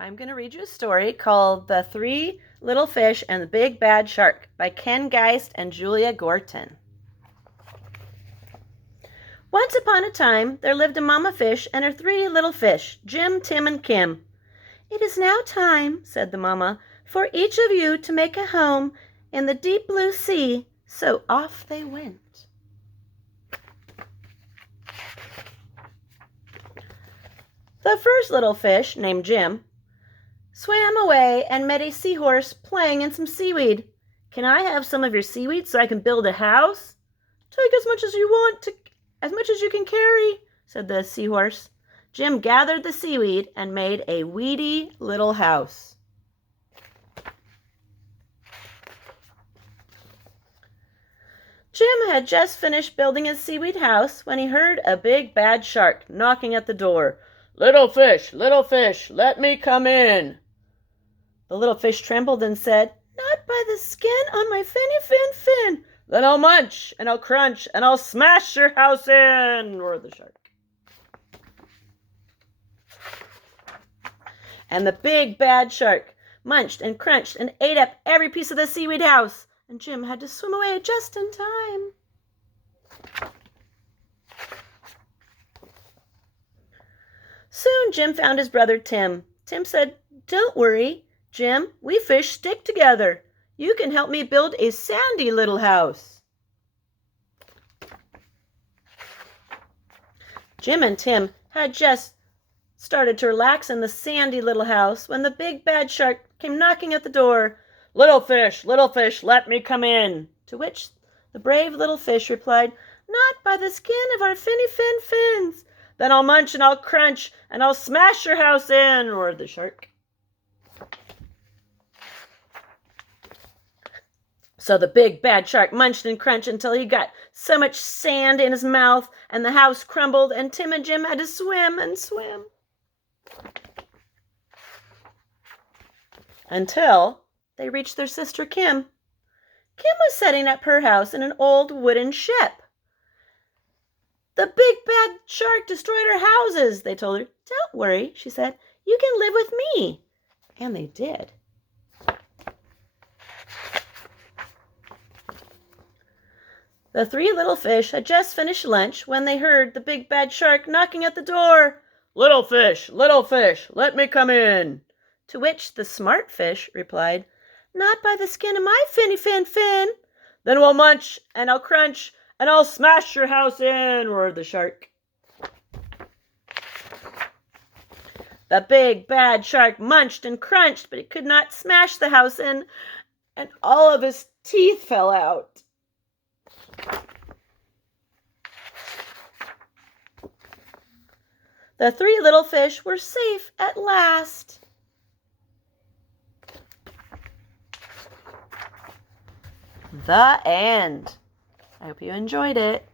I'm going to read you a story called The Three Little Fish and the Big Bad Shark by Ken Geist and Julia Gorton. Once upon a time, there lived a mama fish and her three little fish, Jim, Tim, and Kim. "It is now time," said the mama, "for each of you to make a home in the deep blue sea." So off they went. The first little fish, named Jim, swam away and met a seahorse playing in some seaweed. "Can I have some of your seaweed so I can build a house?" "Take as much as you want, as much as you can carry," said the seahorse. Jim gathered the seaweed and made a weedy little house. Jim had just finished building his seaweed house when he heard a big bad shark knocking at the door. Little fish, let me come in." The little fish trembled and said, "Not by the skin on my fin." "Then I'll munch, and I'll crunch, and I'll smash your house in," roared the shark. And the big bad shark munched and crunched and ate up every piece of the seaweed house, and Jim had to swim away just in time. Soon Jim found his brother Tim. Tim said, "Don't worry, Jim, we fish stick together. You can help me build a sandy little house." Jim and Tim had just started to relax in the sandy little house when the big bad shark came knocking at the door. Little fish, let me come in." To which the brave little fish replied, "Not by the skin of our fins." "Then I'll munch and I'll crunch and I'll smash your house in," roared the shark. So the big bad shark munched and crunched until he got so much sand in his mouth and the house crumbled, and Tim and Jim had to swim and swim until they reached their sister Kim. Kim was setting up her house in an old wooden ship. "The big bad shark destroyed our houses," they told her. "Don't worry," she said. "You can live with me." And they did. The three little fish had just finished lunch when they heard the big bad shark knocking at the door. Little fish, let me come in." To which the smart fish replied, "Not by the skin of my fin." "Then we'll munch and I'll crunch and I'll smash your house in," roared the shark. The big bad shark munched and crunched, but he could not smash the house in, and all of his teeth fell out. The three little fish were safe at last. The end. I hope you enjoyed it.